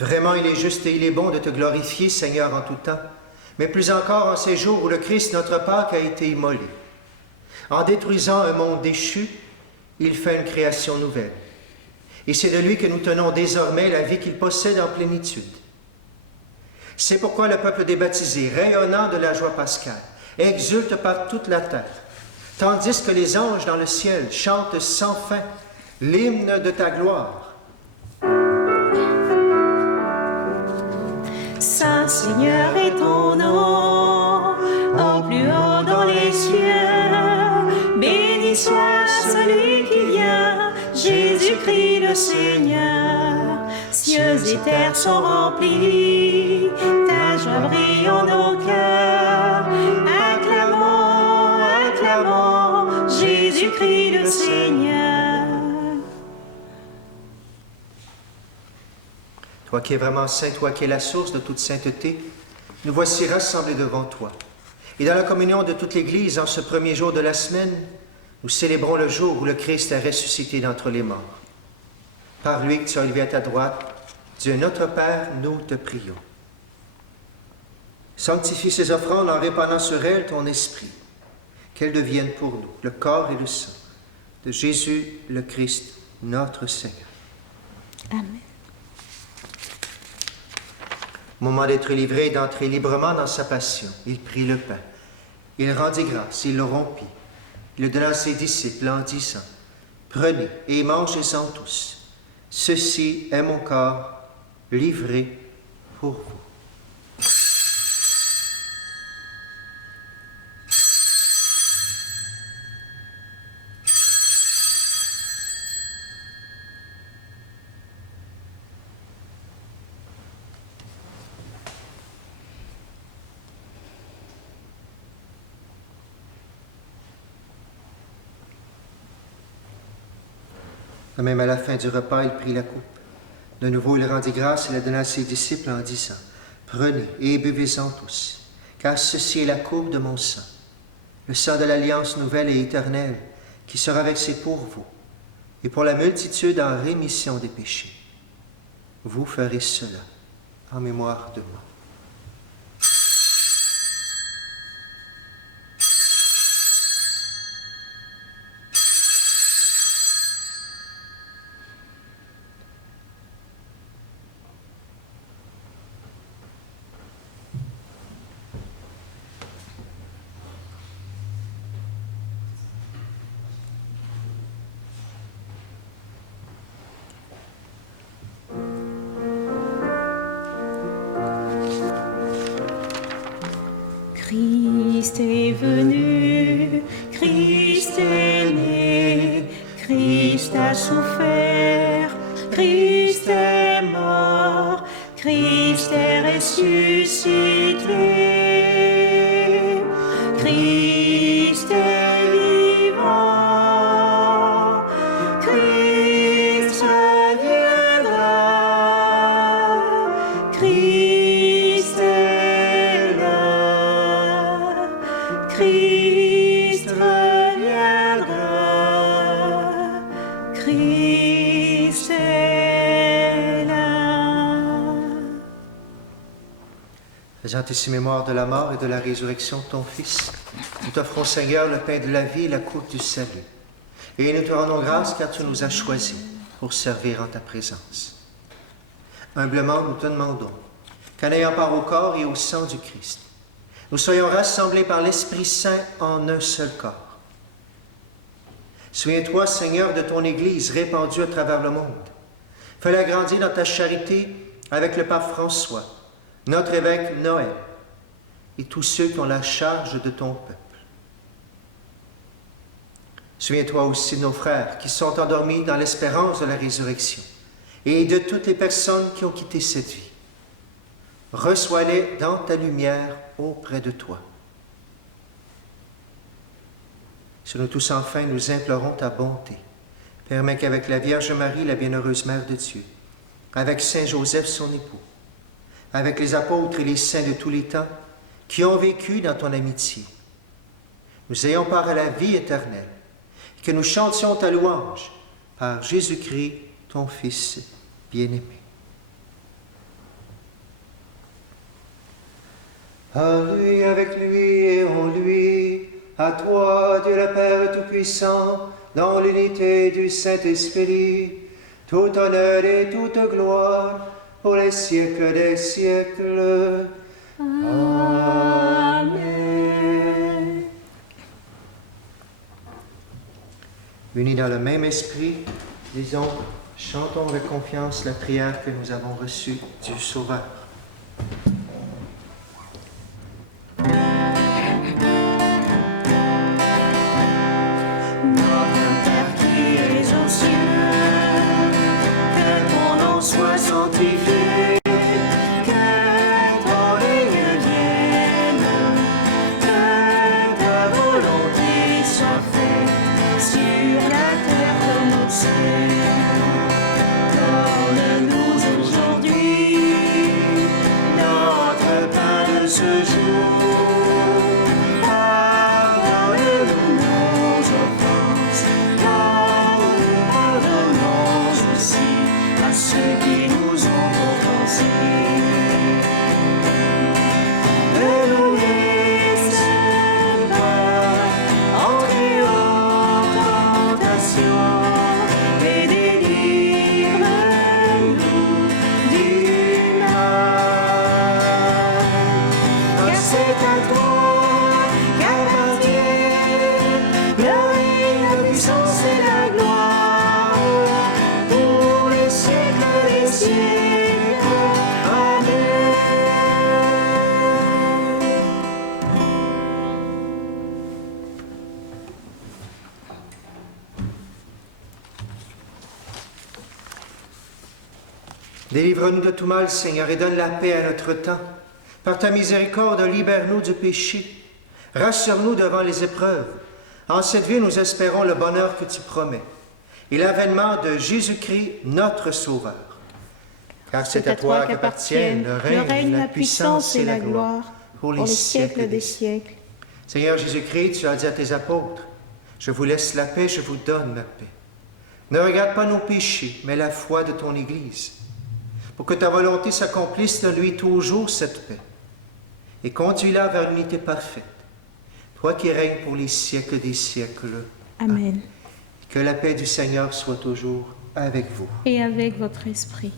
Vraiment, il est juste et il est bon de te glorifier, Seigneur, en tout temps, mais plus encore en ces jours où le Christ, notre Pâque, a été immolé. En détruisant un monde déchu, il fait une création nouvelle. Et c'est de lui que nous tenons désormais la vie qu'il possède en plénitude. C'est pourquoi le peuple des baptisés, rayonnant de la joie pascale, exulte par toute la terre, tandis que les anges dans le ciel chantent sans fin l'hymne de ta gloire. Saint Seigneur est ton nom, au plus haut dans les cieux. Béni soit celui qui vient, Jésus-Christ le Seigneur. Cieux et terre sont remplis, ta joie brille en nos cœurs. Acclamons, acclamons, Jésus-Christ le Seigneur. Toi qui es vraiment saint, toi qui es la source de toute sainteté, nous voici rassemblés devant toi. Et dans la communion de toute l'Église, en ce premier jour de la semaine, nous célébrons le jour où le Christ a ressuscité d'entre les morts. Par lui que tu as élevé à ta droite, Dieu notre Père, nous te prions. Sanctifie ces offrandes en répandant sur elles ton esprit, qu'elles deviennent pour nous le corps et le sang de Jésus le Christ, notre Seigneur. Amen. Au moment d'être livré et d'entrer librement dans sa passion, il prit le pain. Il rendit grâce, il le rompit. Il le donna à ses disciples en disant, « Prenez et mangez-en tous. Ceci est mon corps livré pour vous. » De même, à la fin du repas, il prit la coupe. De nouveau, il rendit grâce et la donna à ses disciples en disant, « Prenez et buvez-en tous, car ceci est la coupe de mon sang, le sang de l'alliance nouvelle et éternelle, qui sera versé pour vous, et pour la multitude en rémission des péchés. Vous ferez cela en mémoire de moi. » Christ est venu, Christ est né, Christ a souffert, Christ est mort, Christ est ressuscité, Christ est vivant, Christ reviendra, Christ est là, Christ reviendra, Christ est là. Faisant ici mémoire de la mort et de la résurrection de ton Fils, nous t'offrons, Seigneur, le pain de la vie et la coupe du salut. Et nous te rendons grâce car tu nous as choisis pour servir en ta présence. Humblement, nous te demandons qu'en ayant part au corps et au sang du Christ, nous soyons rassemblés par l'Esprit Saint en un seul corps. Souviens-toi, Seigneur, de ton Église répandue à travers le monde. Fais-la grandir dans ta charité avec le pape François, notre évêque Noël et tous ceux qui ont la charge de ton peuple. Souviens-toi aussi de nos frères qui sont endormis dans l'espérance de la résurrection et de toutes les personnes qui ont quitté cette vie. Reçois-les dans ta lumière auprès de toi. Sur nous tous enfin, nous implorons ta bonté. Permets qu'avec la Vierge Marie, la bienheureuse Mère de Dieu, avec Saint Joseph, son époux, avec les apôtres et les saints de tous les temps qui ont vécu dans ton amitié, nous ayons part à la vie éternelle et que nous chantions ta louange par Jésus-Christ, ton Fils bien-aimé. À lui, avec lui et en lui, à toi, Dieu le Père Tout-Puissant, dans l'unité du Saint-Esprit, tout honneur et toute gloire, pour les siècles des siècles. Amen. Unis dans le même esprit, disons, chantons avec confiance la prière que nous avons reçue du Sauveur. Sois sanctifié, que ton règne vienne, que ta volonté soit faite sur la terre comme au ciel. Donne-nous aujourd'hui notre pain de ce jour. Pardonne-nous nos offenses, comme nous pardonnons aussi à ceux qui nous ont offensés. Ne nous laisse pas entrer en tentation, et délivre-nous du mal. Car c'est à toi qu'appartiennent le règne, la puissance et la gloire, pour les siècles des siècles. Amen. Délivre-nous de tout mal, Seigneur, et donne la paix à notre temps. Par ta miséricorde, libère-nous du péché. Rassure-nous devant les épreuves. En cette vie, nous espérons le bonheur que tu promets. et l'avènement de Jésus-Christ, notre Sauveur. Car c'est à toi qu'appartiennent le règne, la puissance et la gloire pour les siècles des siècles. Seigneur Jésus-Christ, tu as dit à tes apôtres, « Je vous laisse la paix, je vous donne ma paix. Ne regarde pas nos péchés, mais la foi de ton Église. Pour que ta volonté s'accomplisse, donne-lui toujours cette paix. Et conduis-la vers l'unité parfaite. Toi qui règnes pour les siècles des siècles. Amen. Que la paix du Seigneur soit toujours avec vous. Et avec votre esprit.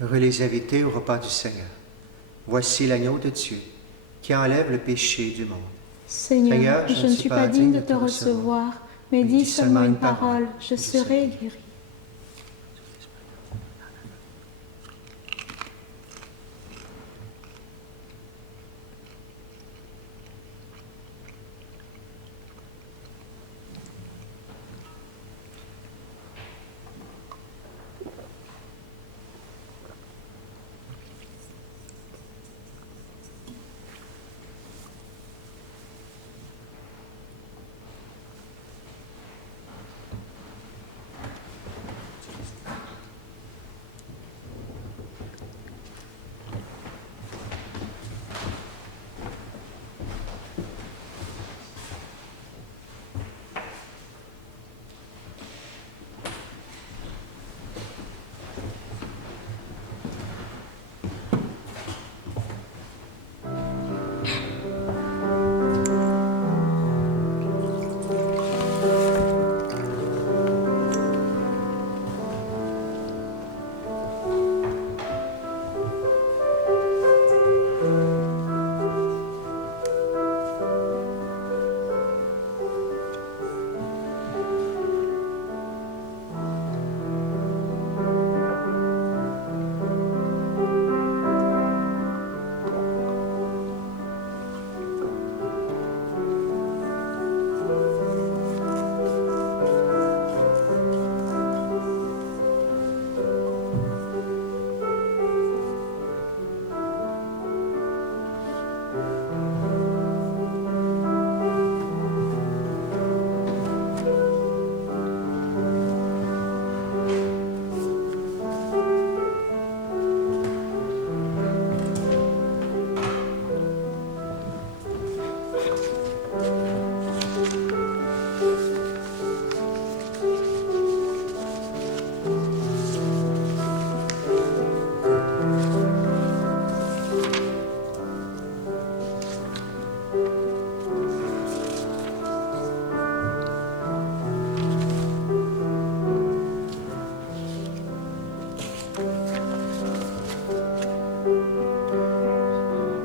Heureux les invités au repas du Seigneur. Voici l'agneau de Dieu qui enlève le péché du monde. Seigneur, je ne suis pas digne de te recevoir, mais dis seulement une parole, je serai guéri.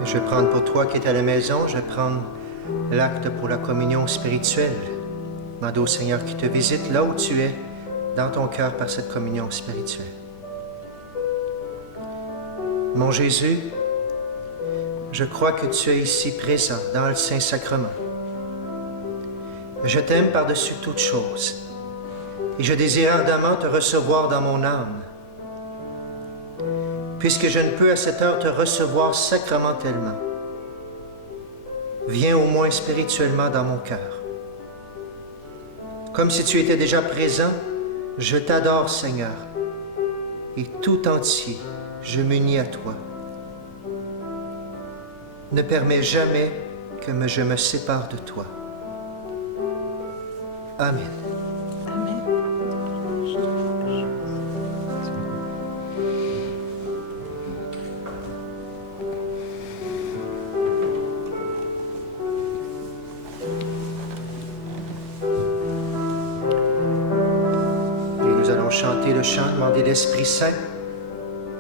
Je vais prendre pour toi qui es à la maison, je vais prendre l'acte pour la communion spirituelle. Demande au Seigneur qui te visite là où tu es, dans ton cœur par cette communion spirituelle. Mon Jésus, je crois que tu es ici présent dans le Saint-Sacrement. Je t'aime par-dessus toute chose et je désire ardemment te recevoir dans mon âme. Puisque je ne peux à cette heure te recevoir sacramentellement, viens au moins spirituellement dans mon cœur. Comme si tu étais déjà présent, je t'adore, Seigneur, et tout entier, je m'unis à toi. Ne permets jamais que je me sépare de toi. Amen. Amen. Chanter le chant, demander l'Esprit Saint.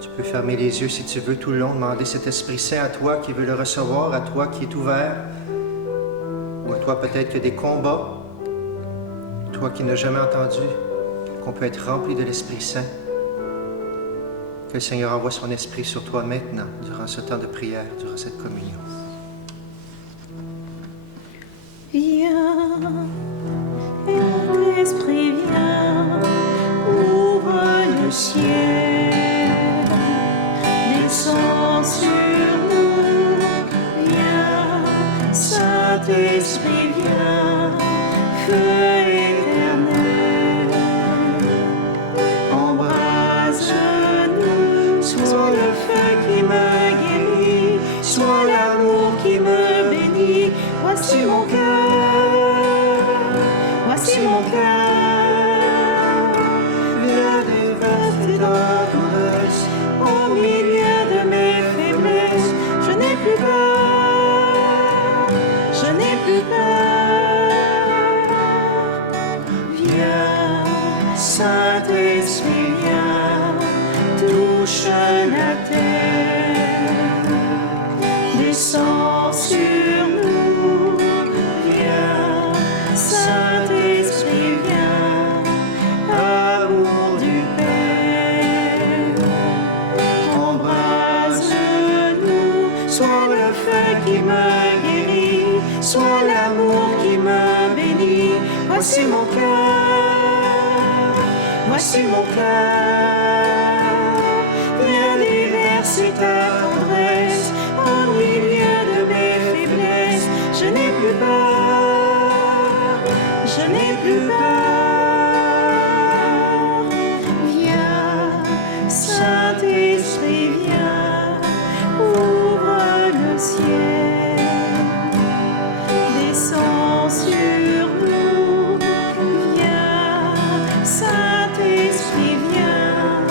Tu peux fermer les yeux si tu veux tout le long, demander cet Esprit Saint à toi qui veux le recevoir, à toi qui est ouvert, ou à toi peut-être que des combats, toi qui n'as jamais entendu qu'on peut être rempli de l'Esprit Saint. Que le Seigneur envoie son Esprit sur toi maintenant, durant ce temps de prière, durant cette communion. Viens, Esprit, viens. Ouvre le ciel, descends sur nous, viens, Saint-Esprit, viens, feu éternel, embrase-nous, sois le feu qui me guérit, sois l'amour qui me bénit, voici mon cœur, voici mon cœur. Au milieu de mes faiblesses, je n'ai plus peur, je n'ai plus peur. Viens, Saint-Esprit, viens, touche la terre, descends sur nous, viens, Saint-Esprit, viens, amour du Père. Sois le feu qui me guérit, sois l'amour qui me bénit. Voici mon cœur, voici mon cœur. Viens déverser ta tendresse au milieu de mes faiblesses. Je n'ai plus peur, je n'ai plus peur. Viens, Saint-Esprit, viens. Ouvre le ciel, descends sur nous, viens, Saint-Esprit, viens,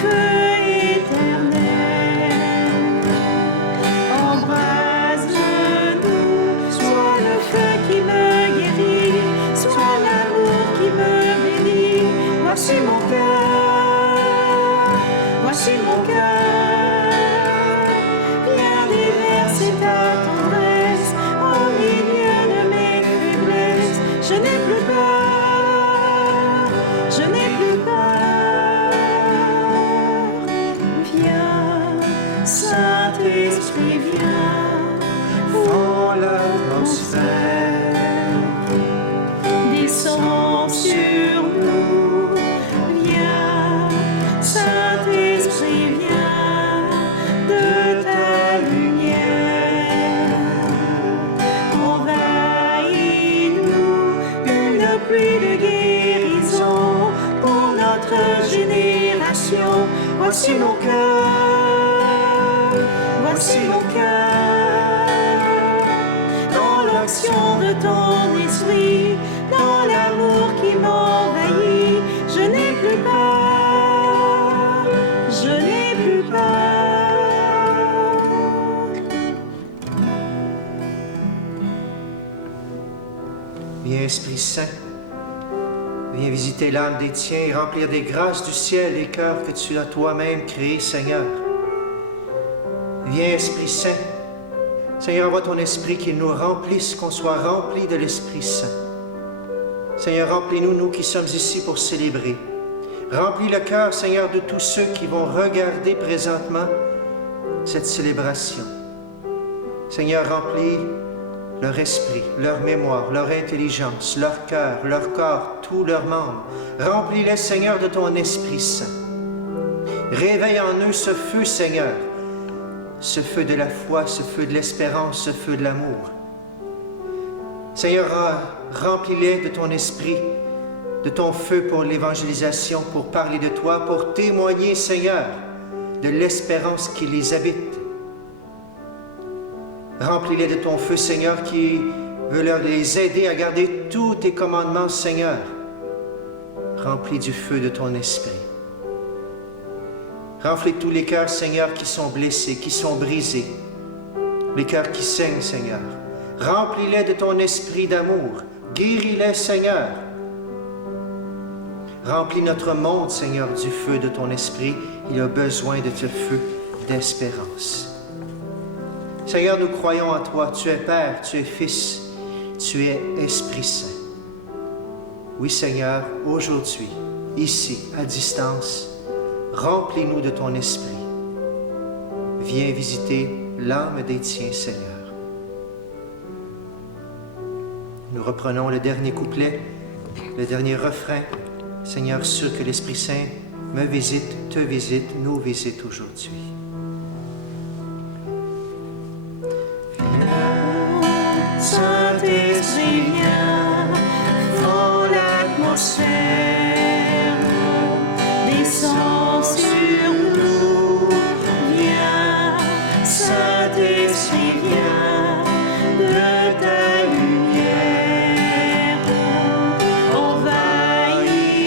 feu éternel, embrase-nous, sois le feu qui me guérit, sois l'amour qui me bénit, voici mon cœur, voici mon cœur. Je n'ai plus peur, je n'ai plus peur. Viens, Saint-Esprit, viens, Dans l'atmosphère, descends sur nous, viens, Saint-Esprit, viens, de ta lumière, envahis-nous, une pluie de guérison pour notre génération. Voici mon cœur, voici mon cœur, dans l'action de ton esprit, dans l'amour qui m'envahit, je n'ai plus peur, je n'ai plus peur. viens Esprit Saint, viens visiter l'âme des tiens et remplir des grâces du ciel les cœurs que tu as toi-même créés, Seigneur. Viens Esprit Saint, Seigneur, envoie ton Esprit qu'il nous remplisse, qu'on soit remplis de l'Esprit Saint. Seigneur, remplis-nous, nous qui sommes ici pour célébrer. Remplis le cœur, Seigneur, de tous ceux qui vont regarder présentement cette célébration. Seigneur, remplis leur esprit, leur mémoire, leur intelligence, leur cœur, leur corps, tous leurs membres. Remplis-les, Seigneur, de ton Esprit Saint. Réveille en eux ce feu, Seigneur, ce feu de la foi, ce feu de l'espérance, ce feu de l'amour. Seigneur, remplis-les de ton esprit, de ton feu pour l'évangélisation, pour parler de toi, pour témoigner, Seigneur, de l'espérance qui les habite. Remplis-les de ton feu, Seigneur, qui veut les aider à garder tous tes commandements, Seigneur. Remplis du feu de ton esprit. Remplis tous les cœurs, Seigneur, qui sont blessés, qui sont brisés, les cœurs qui saignent, Seigneur. Remplis-les de ton esprit d'amour. Guéris-les, Seigneur. Remplis notre monde, Seigneur, du feu de ton esprit. Il a besoin de ce feu d'espérance. Seigneur, nous croyons en toi. Tu es Père, tu es Fils, tu es Esprit Saint. Oui, Seigneur, aujourd'hui, ici, à distance, remplis-nous de ton esprit. Viens visiter l'âme des tiens, Seigneur. Nous reprenons le dernier couplet, le dernier refrain. Seigneur, sûr que l'Esprit Saint me visite, te visite, nous visite aujourd'hui. Saint-Esprit, viens dans l'atmosphère, descends sur nous, viens, Saint-Esprit, viens de ta lumière, envahis-nous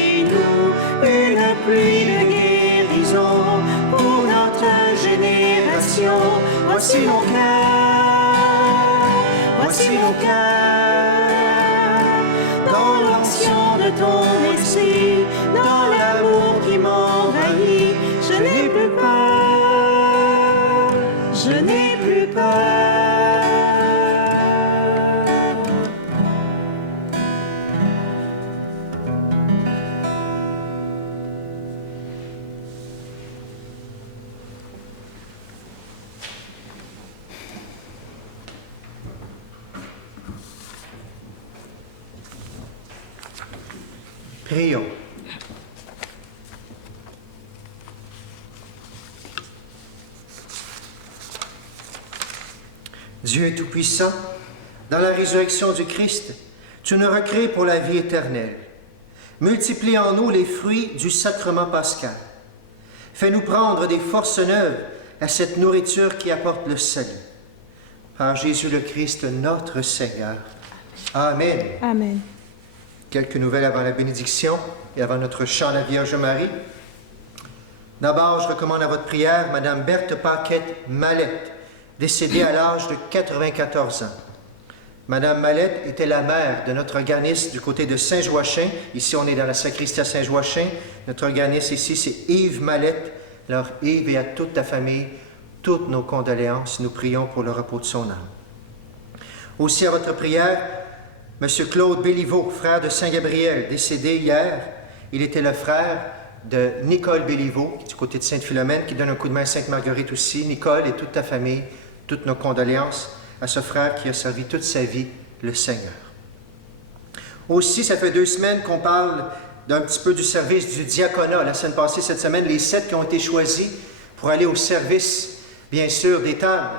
une pluie de guérison pour notre génération. Voici nos cœurs, voici nos cœurs, dans l'onction de ton esprit, dans l'amour qui m'envahit. Je n'ai plus peur, je n'ai plus peur. Prions. Dieu Tout-Puissant, dans la résurrection du Christ, tu nous recrées pour la vie éternelle. Multiplie en nous les fruits du sacrement pascal. Fais-nous prendre des forces neuves à cette nourriture qui apporte le salut. Par Jésus le Christ, notre Seigneur. Amen. Amen. Quelques nouvelles avant la bénédiction et avant notre chant à la Vierge Marie. D'abord, je recommande à votre prière Mme Berthe Paquette Mallette, décédée à l'âge de 94 ans. Mme Mallette était la mère de notre organiste du côté de Saint-Joachim. Ici, on est dans la sacristie à Saint-Joachim. Notre organiste ici, c'est Yves Mallette. Alors, Yves et à toute ta famille, toutes nos condoléances. Nous prions pour le repos de son âme. Aussi à votre prière, M. Claude Béliveau, frère de Saint-Gabriel, décédé hier. Il était le frère de Nicole Béliveau, du côté de Sainte-Philomène, qui donne un coup de main à Sainte-Marguerite aussi. Nicole et toute ta famille, toutes nos condoléances à ce frère qui a servi toute sa vie le Seigneur. Aussi, ça fait 2 semaines qu'on parle d'un petit peu du service du diaconat. La semaine passée, cette semaine, les 7 qui ont été choisis pour aller au service, bien sûr, des tables,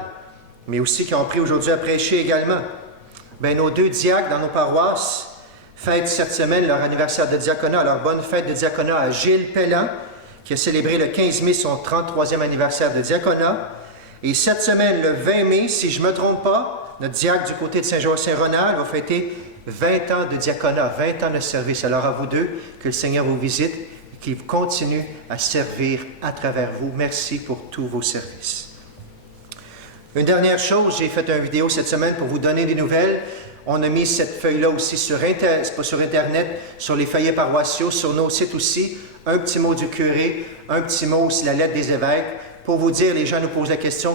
mais aussi qui ont pris aujourd'hui à prêcher également. Bien, nos 2 diacres dans nos paroisses fêtent cette semaine leur anniversaire de diaconat. Alors, bonne fête de diaconat à Gilles Pellan, qui a célébré le 15 mai son 33e anniversaire de diaconat. Et cette semaine, le 20 mai, si je ne me trompe pas, notre diacre du côté de Saint-Joachim-Ronald va fêter 20 ans de diaconat, 20 ans de service. Alors à vous deux, que le Seigneur vous visite et qu'il continue à servir à travers vous. Merci pour tous vos services. Une dernière chose, j'ai fait une vidéo cette semaine pour vous donner des nouvelles. On a mis cette feuille-là aussi sur Internet, sur les feuillets paroissiaux, sur nos sites aussi. Un petit mot du curé, un petit mot aussi la lettre des évêques. Pour vous dire, les gens nous posent la question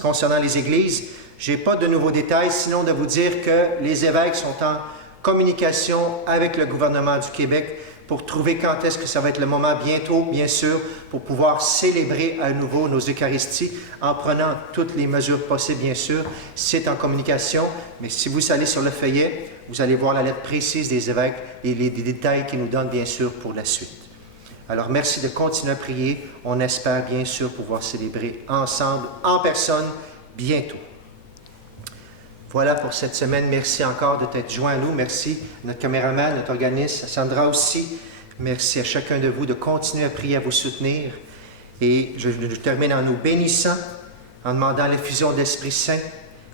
concernant les églises. Je n'ai pas de nouveaux détails, sinon de vous dire que les évêques sont en communication avec le gouvernement du Québec pour trouver quand est-ce que ça va être le moment bientôt, bien sûr, pour pouvoir célébrer à nouveau nos Eucharisties en prenant toutes les mesures possibles, bien sûr. C'est en communication, mais si vous allez sur le feuillet, vous allez voir la lettre précise des évêques et les détails qu'ils nous donnent, bien sûr, pour la suite. Alors, merci de continuer à prier. On espère, bien sûr, pouvoir célébrer ensemble, en personne, bientôt. Voilà pour cette semaine. Merci encore de t'être joint à nous. Merci à notre caméraman, notre organiste, à Sandra aussi. Merci à chacun de vous de continuer à prier, à vous soutenir. Et je termine en nous bénissant, en demandant l'effusion de l'Esprit Saint.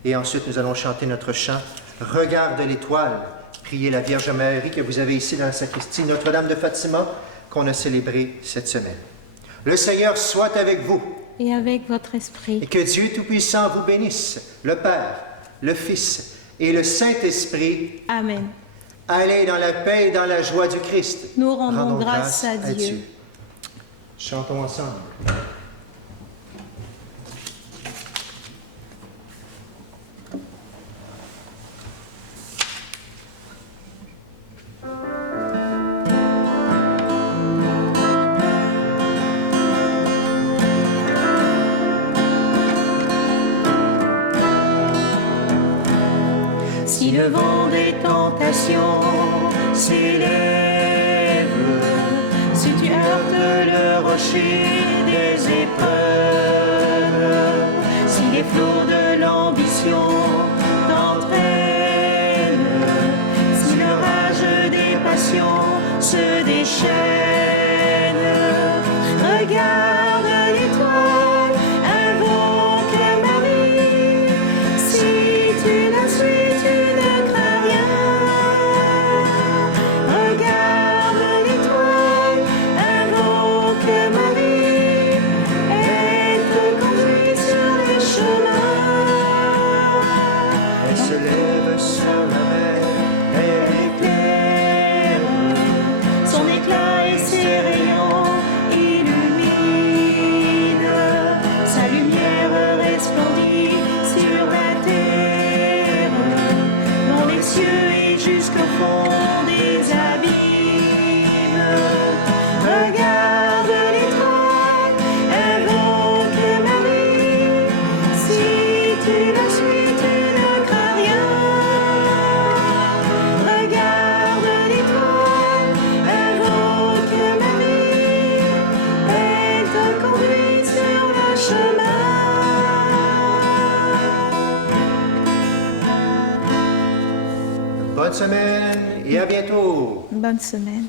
Et ensuite, nous allons chanter notre chant « Regarde l'étoile ». Priez la Vierge Marie que vous avez ici dans la sacristie, Notre-Dame de Fatima, qu'on a célébrée cette semaine. Le Seigneur soit avec vous. Et avec votre esprit. Et que Dieu Tout-Puissant vous bénisse, le Père, le Fils et le Saint-Esprit. Amen. Allez dans la paix et dans la joie du Christ. Nous rendons grâce à Dieu. Chantons ensemble. Si le vent des tentations s'élève, si tu heurtes le rocher des épreuves, si les flots de l'ambition t'entraînent, si l'orage des passions se déchaîne, regarde l'étoile, invoque Marie, si tu la suis. Jusqu'au fond des abîmes, regarde l'étoile, invoque Marie, si tu la suis, tu ne crains rien. Regarde l'étoile, invoque Marie, elle te conduit sur le chemin. Bonne semaine et à bientôt. Bonne semaine.